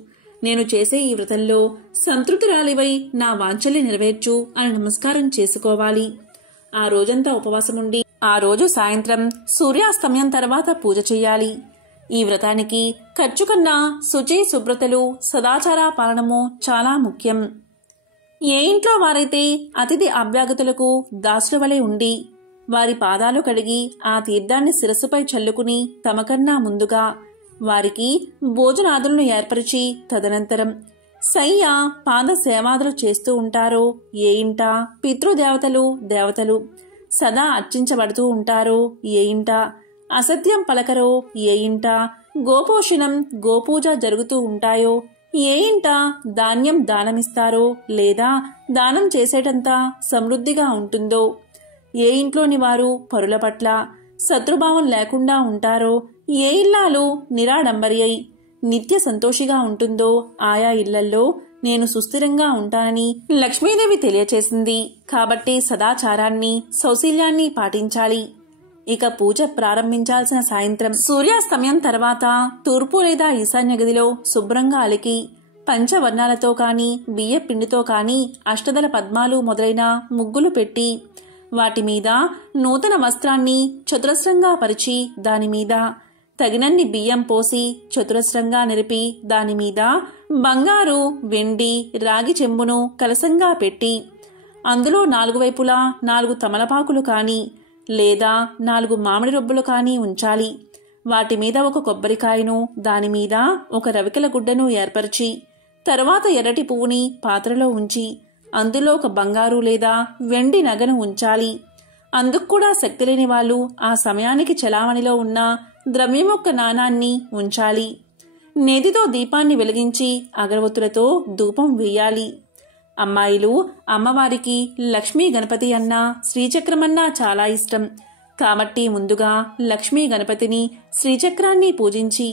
నేను చేసే ఈ వ్రతంలో సంతృప్తిరాలివై నా వాంఛల్ని నెరవేర్చు అని నమస్కారం చేసుకోవాలి. ఆ రోజంతా ఉపవాసముండి ఆ రోజు సాయంత్రం సూర్యాస్తమయం తర్వాత పూజ చెయ్యాలి. ఈ వ్రతానికి ఖర్చు కన్నా శుచి శుభ్రతలు సదాచార పాలనము చాలా ముఖ్యం. ఏ ఇంట్లో వారైతే అతిథి అభ్యాగతులకు దాసుల వలె ఉండి వారి పాదాలు కడిగి ఆ తీర్థాన్ని శిరస్సుపై చల్లుకుని తమకన్నా ముందుగా వారికి భోజనాదులను ఏర్పరిచి తదనంతరం శయ్య పాద సేవాదులు చేస్తూ ఉంటారో, ఏ ఇంట పితృదేవతలు దేవతలు సదా అర్చించబడుతూ ఉంటారో, ఏ ఇంట అసత్యం పలకరో, ఏ ఇంట గోపోషణం గోపూజ జరుగుతూ ఉంటాయో, ఏ ఇంట ధాన్యం దానమిస్తారో లేదా దానం చేసేటంత సమృద్ధిగా ఉంటుందో, ఏ ఇంట్లోని వారు పరుల పట్ల శత్రుభావం లేకుండా ఉంటారో, ఏ ఇల్లాలు నిరాడంబరి అయి నిత్య సంతోషిగా ఉంటుందో ఆయా ఇళ్లల్లో నేను సుస్థిరంగా ఉంటానని లక్ష్మీదేవి తెలియచేసింది. కాబట్టి సదాచారాన్ని సౌశీల్యాన్ని పాటించాలి. ఇక పూజ ప్రారంభించాల్సిన సాయంత్రం సూర్యాస్తమయం తర్వాత తూర్పు లేదా ఈశాన్య గదిలో శుభ్రంగా అలికి పంచవర్ణాలతో కాని బియ్య పిండితో కాని అష్టదళ పద్మాలు మొదలైన ముగ్గులు పెట్టి వాటి మీద నూతన వస్త్రాన్ని చతురస్రంగా పరిచి దానిమీద తగినన్ని బియ్యం పోసి చతురస్రంగా నిలిపి దానిమీద బంగారు వెండి రాగి చెంబును కలసంగా పెట్టి అందులో 4 వైపులా 4 తమలపాకులు కాని లేదా 4 మామిడి రొబ్బులు కాని ఉంచాలి. వాటి మీద ఒక కొబ్బరికాయను దానిమీద ఒక రవికెల గుడ్డను ఏర్పరిచి తరువాత ఎర్రటి పువ్వుని పాత్రలో ఉంచి అందులో ఒక బంగారు లేదా వెండి నగను ఉంచాలి. అందుకు కూడా శక్తి లేని వాళ్ళు ఆ సమయానికి చలామణిలో ఉన్న ద్రవ్యమొక్క నాణాన్ని ఉంచాలి. నేతితో దీపాన్ని వెలిగించి అగరవత్తులతో ధూపం వేయాలి. అమ్మాయిలు అమ్మవారికి లక్ష్మీ గణపతి అన్నా శ్రీచక్రమన్నా చాలా ఇష్టం. కాబట్టి ముందుగా లక్ష్మీ గణపతిని శ్రీచక్రాన్ని పూజించి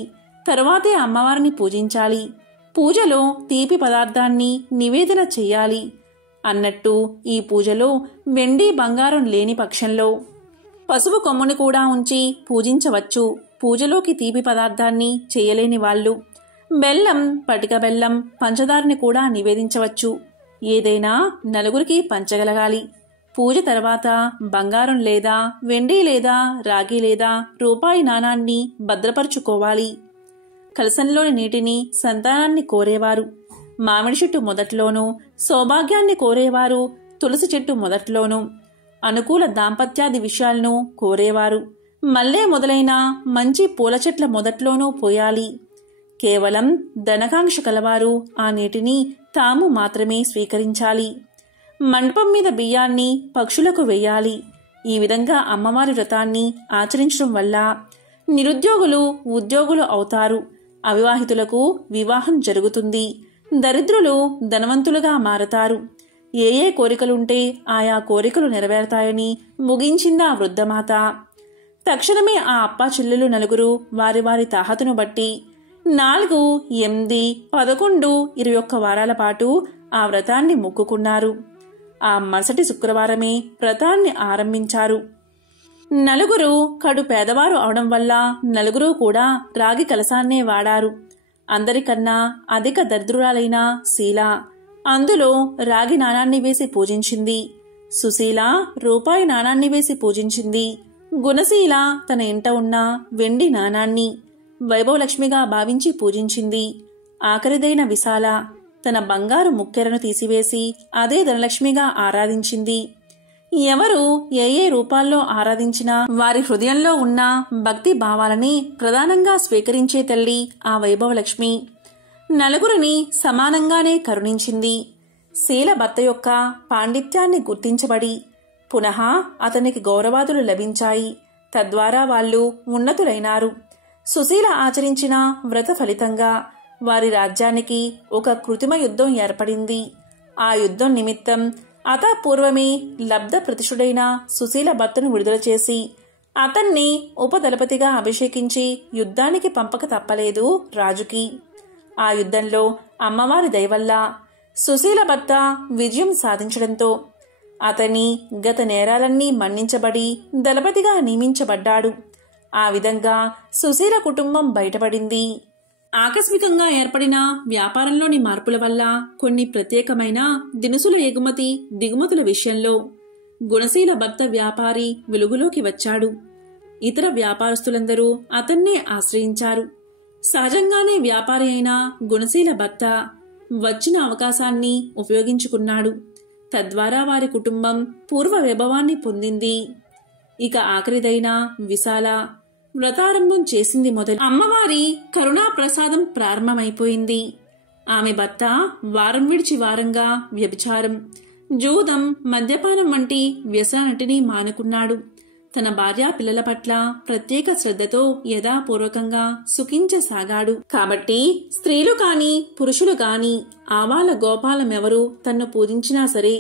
తరువాతే అమ్మవారిని పూజించాలి. పూజలో తీపి పదార్థాన్ని నివేదన చెయ్యాలి. అన్నట్టు ఈ పూజలో వెండి బంగారం లేని పక్షంలో పసుపు కొమ్ముని కూడా ఉంచి పూజించవచ్చు. పూజలోకి తీపి పదార్థాన్ని చేయలేని వాళ్ళు బెల్లం, పటిక బెల్లం, పంచదారని కూడా నివేదించవచ్చు. ఏదైనా నలుగురికి పంచగలగాలి. పూజ తర్వాత బంగారం లేదా వెండి లేదా రాగి లేదా రూపాయి నాణాన్ని భద్రపరుచుకోవాలి. కలశంలోని నీటిని సంతానాన్ని కోరేవారు మామిడి చెట్టు మొదట్లోనూ, సౌభాగ్యాన్ని కోరేవారు తులసి చెట్టు మొదట్లోనూ, అనుకూల దాంపత్యాది విషయాలను కోరేవారు మల్లె మొదలైన మంచి పూల చెట్ల మొదట్లోనూ పోయాలి. కేవలం ధనకాంక్ష కలవారు ఆ నీటిని తాము మాత్రమే స్వీకరించాలి. మండపం మీద బియ్యాన్ని పక్షులకు వేయాలి. ఈ విధంగా అమ్మవారి వ్రతాన్ని ఆచరించడం వల్ల నిరుద్యోగులు ఉద్యోగులు అవుతారు. అవివాహితులకు వివాహం జరుగుతుంది. దరిద్రులు ధనవంతులుగా మారతారు. ఏ ఏ కోరికలుంటే ఆయా కోరికలు నెరవేరతాయని ముగించిందా వృద్ధమాత. తక్షణమే ఆ అప్పా చెల్లెలు నలుగురు వారి వారి తాహతును బట్టి 4, 8, 11, 21 వారాల పాటు ఆ వ్రతాన్ని మొక్కుకున్నారు. ఆ మరుసటి శుక్రవారమే వ్రతాన్ని ఆరంభించారు. నలుగురు కడు పేదవారు అవడం వల్ల నలుగురు కూడా రాగి కలశాన్నే వాడారు. అందరికన్నా అధిక దరిద్రురాలైన శీల అందులో రాగి నాణాన్ని వేసి పూజించింది. సుశీల రూపాయి నాణాన్ని వేసి పూజించింది. గుణశీల తన ఇంట ఉన్న వెండి నాణాన్ని వైభవలక్ష్మిగా భావించి పూజించింది. ఆఖరిదైన విశాల తన బంగారు ముక్కెరను తీసివేసి అదే ధనలక్ష్మిగా ఆరాధించింది. ఎవరు ఏ ఏ రూపాల్లో ఆరాధించినా వారి హృదయంలో ఉన్న భక్తి భావాలని ప్రధానంగా స్వీకరించే తల్లి ఆ వైభవలక్ష్మి. నలుగురిని సమానంగానే కరుణించింది. శీల భర్త యొక్క పాండిత్యాన్ని గుర్తించబడి పునః అతనికి గౌరవాదులు లభించాయి. తద్వారా వాళ్ళు ఉన్నతులైనారు. సుశీల ఆచరించిన వ్రత ఫలితంగా వారి రాజ్యానికి ఒక కృత్రిమ యుద్ధం ఏర్పడింది. ఆ యుద్ధం నిమిత్తం అతపూర్వమే లబ్ధ ప్రతిష్ఠుడైన సుశీల భర్తను విడుదల చేసి అతన్ని ఉపదళపతిగా అభిషేకించి యుద్ధానికి పంపక తప్పలేదు రాజుకి. ఆ యుద్ధంలో అమ్మవారి దయవల్ల సుశీల భర్త విజయం సాధించడంతో అతని గత నేరాలన్నీ మన్నించబడి దళపతిగా నియమించబడ్డాడు. ఆ విధంగా సుశీల కుటుంబం బయటపడింది. ఆకస్మికంగా ఏర్పడిన వ్యాపారంలోని మార్పుల వల్ల కొన్ని ప్రత్యేకమైన దినుసుల ఎగుమతి దిగుమతుల విషయంలో గుణశీల భర్త వ్యాపారి వెలుగులోకి వచ్చాడు. ఇతర వ్యాపారస్తులందరూ అతన్నే ఆశ్రయించారు. సహజంగానే వ్యాపారి అయిన గుణశీల భర్త వచ్చిన అవకాశాన్ని ఉపయోగించుకున్నాడు. తద్వారా వారి కుటుంబం పూర్వ వైభవాన్ని పొందింది. ఇక ఆఖరిదైన విశాల వ్రతారంభం చేసింది మొదలు. అమ్మవారి కరుణా ప్రసాదం ప్రారంభమైపోయింది. ఆమె భర్త వారం విడిచి వారంగా వ్యభిచారం, జూదం, మద్యపానం వంటి వ్యసనాన్నిటినీ మానుకున్నాడు. తన భార్యా పిల్లల పట్ల ప్రత్యేక శ్రద్ధతో యథాపూర్వకంగా సుఖించసాగాడు. కాబట్టి స్త్రీలు కాని పురుషులు కాని ఆవాల గోపాలమెవరూ తన్ను పూజించినా సరే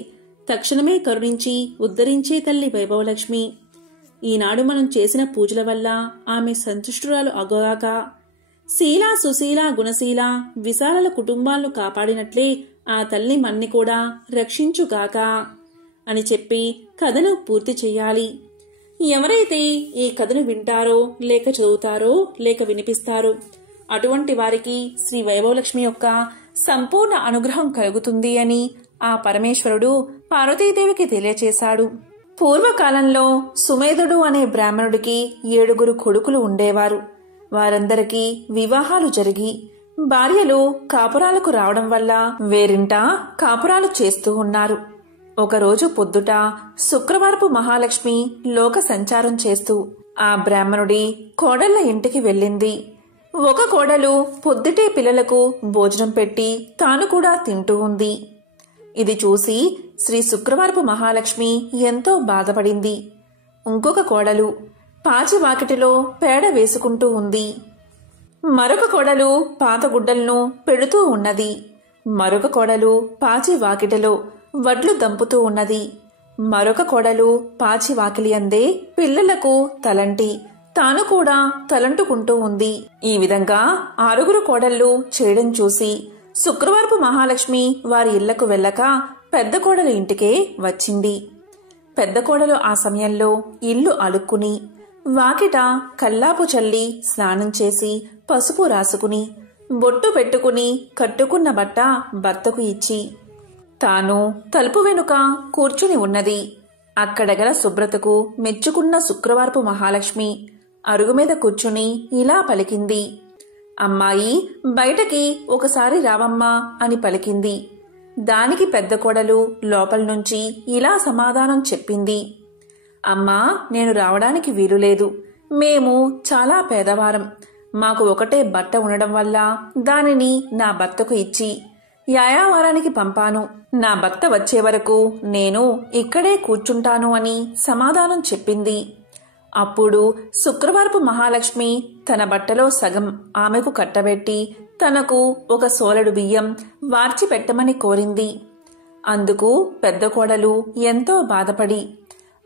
తక్షణమే కరుణించి ఉద్ధరించే తల్లి వైభవలక్ష్మి. ఈనాడు మనం చేసిన పూజల వల్ల ఆమె సంతుష్టురాలు అగోగాక శీల, సుశీల, గుణశీల, విశాలల కుటుంబాలను కాపాడినట్లే ఆ తల్లి మన్ని కూడా రక్షించుగాక అని చెప్పి కథను పూర్తి చెయ్యాలి. ఎవరైతే ఈ కథను వింటారో, లేక చదువుతారో, లేక వినిపిస్తారో అటువంటి వారికి శ్రీ వైభవలక్ష్మి యొక్క సంపూర్ణ అనుగ్రహం కలుగుతుంది అని ఆ పరమేశ్వరుడు పార్వతీదేవికి తెలియచేశాడు. పూర్వకాలంలో సుమేధుడు అనే బ్రాహ్మణుడికి 7 కొడుకులు ఉండేవారు. వారందరికీ వివాహాలు జరిగి భార్యలు కాపురాలకు రావడం వల్ల వేరింట కాపురాలు చేస్తూ ఉన్నారు. ఒకరోజు పొద్దుట శుక్రవారపు మహాలక్ష్మి లోక సంచారం చేస్తూ ఆ బ్రాహ్మణుడి కోడళ్ల ఇంటికి వెళ్ళింది. ఒక కోడలు పొద్దుటే పిల్లలకు భోజనం పెట్టి తాను కూడా తింటూ ఉంది. ఇది చూసి శ్రీ శుక్రవారపు మహాలక్ష్మి ఎంతో బాధపడింది. ఇంకొక కోడలు పాచి వాకిటిలో పేడ వేసుకుంటూ ఉంది. మరొక కోడలు పాత గుడ్డలను పెడుతూ ఉన్నది. మరొక కోడలు పాచి వాకిటిలో వడ్లు దంపుతూ ఉన్నది. మరొక కోడలు పాచి వాకిలి అందే పిల్లలకు తలంటి తాను కూడా తలంటుకుంటూ ఉంది. ఈ విధంగా 6 కోడళ్లు చేయడం చూసి శుక్రవారపు మహాలక్ష్మి వారి ఇళ్లకు వెళ్ళక పెద్ద కోడలు ఇంటికే వచ్చింది. పెద్ద కోడలు ఆ సమయంలో ఇల్లు అలుక్కుని వాకిట కల్లాపు చల్లి స్నానం చేసి పసుపు రాసుకుని బొట్టు పెట్టుకుని కట్టుకున్న బట్ట భర్తకు ఇచ్చి తాను తలుపు వెనుక కూర్చుని ఉన్నది. అక్కడగల శుభ్రతకు మెచ్చుకున్న శుక్రవారపు మహాలక్ష్మి అరుగుమీద కూర్చుని ఇలా పలికింది. అమ్మాయి, బయటకి ఒకసారి రావమ్మా అని పలికింది. దానికి పెద్ద కోడలు లోపల నుంచి ఇలా సమాధానం చెప్పింది. అమ్మా, నేను రావడానికి వీలులేదు. మేము చాలా పేదవారం. మాకు ఒకటే బట్ట ఉండడం వల్ల దానిని నా భర్తకు ఇచ్చి యాయావారానికి పంపాను. నా భర్త వచ్చే వరకు నేను ఇక్కడే కూర్చుంటాను అని సమాధానం చెప్పింది. అప్పుడు శుక్రవారపు మహాలక్ష్మి తన బట్టలో సగం ఆమెకు కట్టబెట్టి తనకు ఒక సోలెడు బియ్యం వార్చి పెట్టమని కోరింది. అందుకు పెద్ద కోడలు ఎంతో బాధపడి,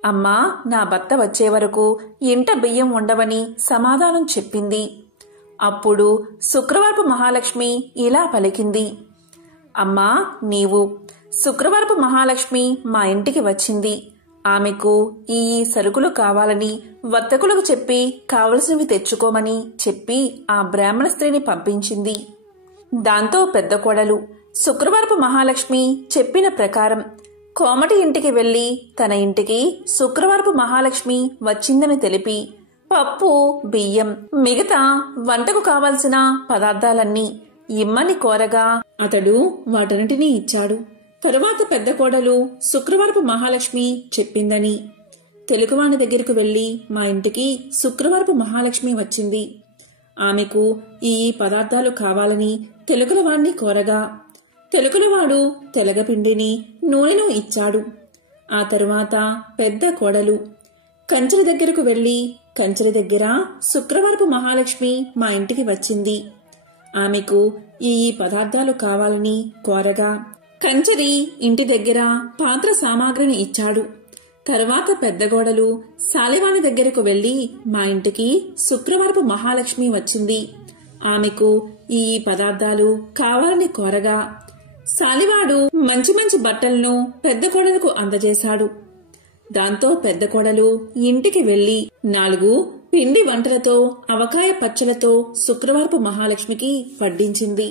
అమ్మా, నా భర్త వచ్చే వరకు ఇంట బియ్యం ఉండవని సమాధానం చెప్పింది. అప్పుడు శుక్రవారపు మహాలక్ష్మి ఇలా పలికింది. అమ్మా, నీవు శుక్రవారపు మహాలక్ష్మి మా ఇంటికి వచ్చింది. ఆమెకు ఈ సరుకులు కావాలని వర్తకులకు చెప్పి కావలసినవి తెచ్చుకోమని చెప్పి ఆ బ్రాహ్మణ స్త్రీని పంపించింది. దాంతో పెద్ద కోడలు శుక్రవారపు మహాలక్ష్మి చెప్పిన ప్రకారం కోమటి ఇంటికి వెళ్లి తన ఇంటికి శుక్రవారపు మహాలక్ష్మి వచ్చిందని తెలిపి పప్పు, బియ్యం, మిగతా వంటకు కావలసిన పదార్థాలన్నీ ఇమ్మని కోరగా అతడు వాటన్నిటినీ ఇచ్చాడు. తరువాత పెద్ద కోడలు శుక్రవారపు మహాలక్ష్మి చెప్పిందని తెలుగువాని దగ్గరకు వెళ్లి మా ఇంటికి శుక్రవారపు మహాలక్ష్మి వచ్చింది, ఆమెకు ఈ పదార్థాలు కావాలని తెలుగులవాణ్ణి కోరగా తెలుగులవాడు తెలగపిండిని, నూనెను ఇచ్చాడు. ఆ తరువాత పెద్ద కోడలు కంచెల దగ్గరకు వెళ్లి కంచెల దగ్గర శుక్రవారపు మహాలక్ష్మి మా ఇంటికి వచ్చింది, ఆమెకు ఈ పదార్థాలు కావాలని కోరగా కంచరి ఇంటి దగ్గర పాత్ర సామాగ్రిని ఇచ్చాడు. తర్వాత పెద్ద కోడలు సాలివాణి దగ్గరకు వెళ్లి మా ఇంటికి శుక్రవారపు మహాలక్ష్మి వచ్చింది, ఆమెకు ఈ పదార్థాలు కావాలని కోరగా సాలివాడు మంచి మంచి బట్టలను పెద్ద కోడలకు అందజేశాడు. దాంతో పెద్ద కోడలు ఇంటికి వెళ్లి 4 పిండి వంటలతో అవకాయ పచ్చలతో శుక్రవారపు మహాలక్ష్మికి వడ్డించింది.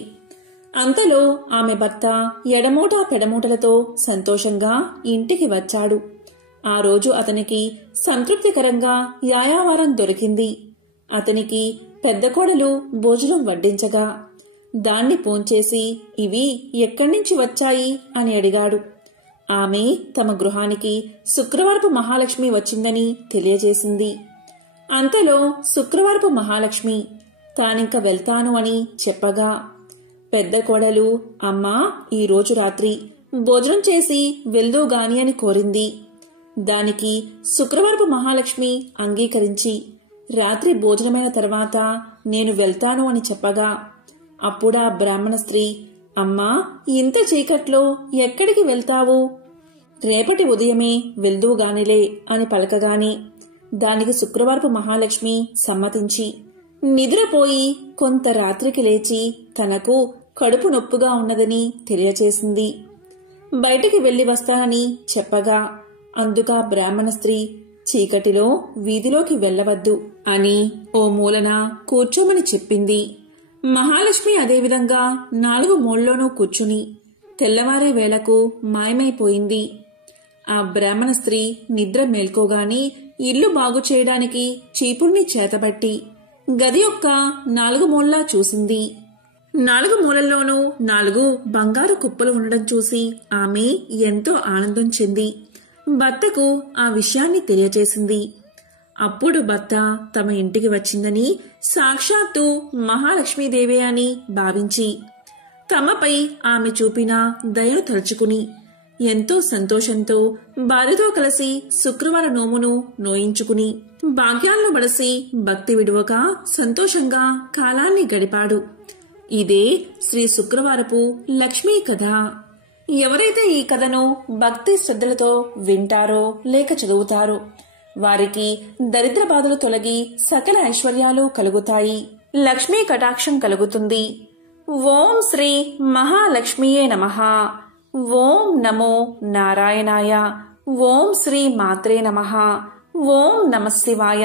అంతలో ఆమె భర్త ఎడమూట పెడమూటలతో సంతోషంగా ఇంటికి వచ్చాడు. ఆ రోజు అతనికి సంతృప్తికరంగా యాయావారం దొరికింది. అతనికి పెద్ద కోడలు భోజనం వడ్డించగా దాన్ని పోంచేసి ఇవి ఎక్కడి నుంచి వచ్చాయి అని అడిగాడు. ఆమె తమ గృహానికి శుక్రవారపు మహాలక్ష్మి వచ్చిందని తెలియజేసింది. అంతలో శుక్రవారపు మహాలక్ష్మి తానింక వెళ్తాను అని చెప్పగా పెద్ద కోడలు అమ్మా ఈరోజు రాత్రి భోజనం చేసి వెళ్దూగాని అని కోరింది. దానికి శుక్రవారపు మహాలక్ష్మి అంగీకరించి రాత్రి భోజనమైన తర్వాత నేను వెళ్తాను అని చెప్పగా అప్పుడా బ్రాహ్మణ స్త్రీ అమ్మా ఇంత చీకట్లో ఎక్కడికి వెళ్తావు, రేపటి ఉదయమే వెళ్దూగానిలే అని పలకగానే దానికి శుక్రవారపు మహాలక్ష్మి సమ్మతించి నిద్రపోయి కొంత రాత్రికి లేచి తనకు కడుపు నొప్పుగా ఉన్నదని తెలియచేసింది. బయటికి వెళ్లి వస్తానని చెప్పగా అందుక బ్రాహ్మణ స్త్రీ చీకటిలో వీధిలోకి వెళ్లవద్దు అని ఓ మూలన కూర్చోమని చెప్పింది. మహాలక్ష్మి అదేవిధంగా 4 మూలలోనూ కూర్చుని తెల్లవారే వేళకు మాయమైపోయింది. ఆ బ్రాహ్మణ స్త్రీ నిద్ర మేల్కోగాని ఇల్లు బాగు చేయడానికి చీపుర్ని చేతబట్టి గది యొక్క 4 మూలలా చూసింది. 4 మూలల్లోనూ 4 బంగారు కుప్పలు ఉండడం చూసి ఆమె ఎంతో ఆనందం చెంది భర్తకు ఆ విషయాన్ని తెలియజేసింది. అప్పుడు భర్త తమ ఇంటికి వచ్చిందని సాక్షాత్తు మహాలక్ష్మీదేవే అని భావించి తమపై ఆమె చూపిన దయను తలుచుకుని ఎంతో సంతోషంతో భార్యతో కలిసి శుక్రవార నోమును నోయించుకుని భాగ్యాలను బడసి భక్తి విడువక సంతోషంగా కాలాన్ని గడిపాడు. ఇదే శ్రీ శుక్రవారపు లక్ష్మీ కథ. ఎవరైతే ఈ కథను భక్తి శ్రద్ధలతో వింటారో లేక చదువుతారో వారికి దరిద్ర బాధలు తొలగి సకల ఐశ్వర్యాలు కలుగుతాయి, లక్ష్మీ కటాక్షం కలుగుతుంది. ఓం శ్రీ మహాలక్ష్మీయే నమః. ఓం నమో నారాయణాయ. ఓం శ్రీ మాత్రే నమః. ఓం నమః శివాయ.